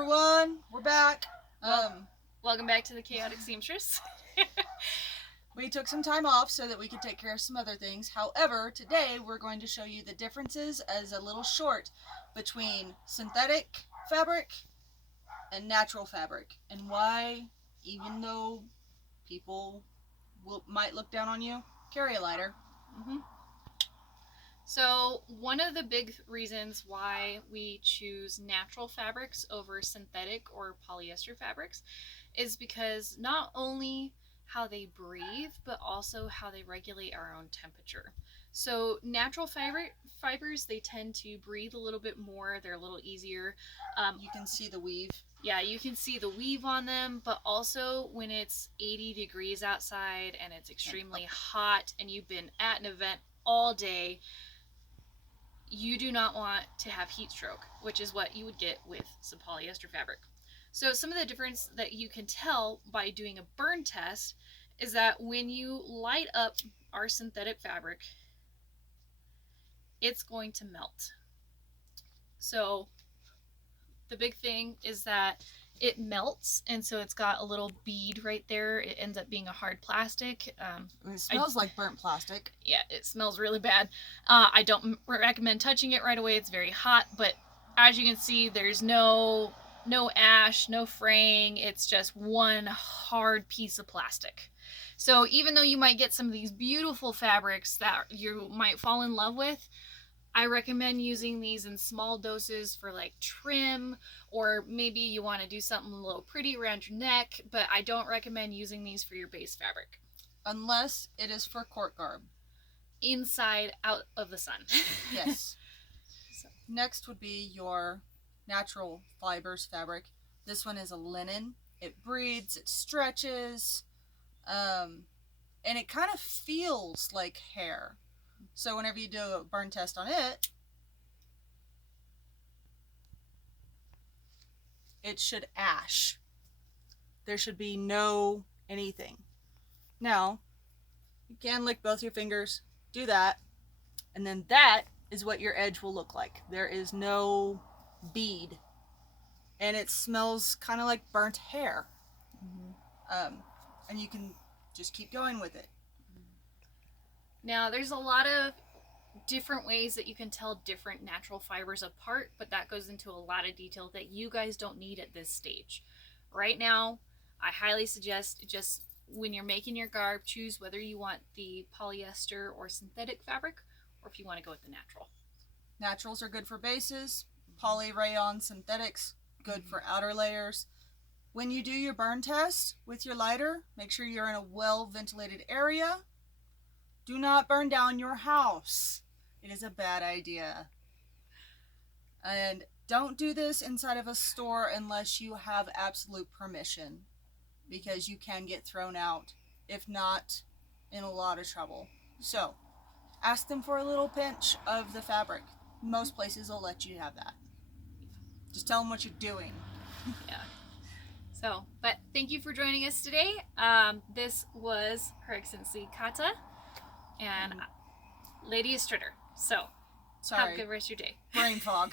everyone, we're back. Welcome back to the Chaotic Seamstress. We took some time off so that we could take care of some other things. However, today we're going to show you the differences as a little short between synthetic fabric and natural fabric, and why, even though people might look down on you, carry a lighter. So one of the big reasons why we choose natural fabrics over synthetic or polyester fabrics is because not only how they breathe, but also how they regulate our own temperature. So natural fibers, they tend to breathe a little bit more. They're a little easier. You can see the weave. Yeah, you can see the weave on them, but also when it's 80 degrees outside and it's extremely hot and you've been at an event all day, you do not want to have heat stroke, which is what you would get with some polyester fabric. So some of the difference that you can tell by doing a burn test is that when you light up our synthetic fabric, it's going to melt. So the big thing is that it melts, and so it's got a little bead right there. It ends up being a hard plastic. It smells like burnt plastic. Yeah, it smells really bad. I don't recommend touching it right away. It's very hot, but as you can see, there's no ash, no fraying. It's just one hard piece of plastic. So even though you might get some of these beautiful fabrics that you might fall in love with, I recommend using these in small doses for like trim, or maybe you want to do something a little pretty around your neck, but I don't recommend using these for your base fabric. Unless it is for court garb. Inside, out of the sun. Yes. Next would be your natural fibers fabric. This one is a linen. It breathes, it stretches, and it kind of feels like hair. So whenever you do a burn test on it, it should ash. There should be no anything. Now, you can lick both your fingers, do that, and then that is what your edge will look like. There is no bead, and it smells kind of like burnt hair. And you can just keep going with it. Now, there's a lot of different ways that you can tell different natural fibers apart, but that goes into a lot of detail that you guys don't need at this stage. Right now, I highly suggest just when you're making your garb, choose whether you want the polyester or synthetic fabric, or if you want to go with the natural. Naturals are good for bases. Poly rayon synthetics, good for outer layers. When you do your burn test with your lighter, make sure you're in a well-ventilated area. Do not burn down your house. It is a bad idea. And don't do this inside of a store unless you have absolute permission, because you can get thrown out, if not in a lot of trouble. So, ask them for a little pinch of the fabric. Most places will let you have that. Just tell them what you're doing. Yeah. So, but thank you for joining us today. This was Her Excellency Kata and Lady Estritter. So, Sorry. have a good rest of your day. Brain fog.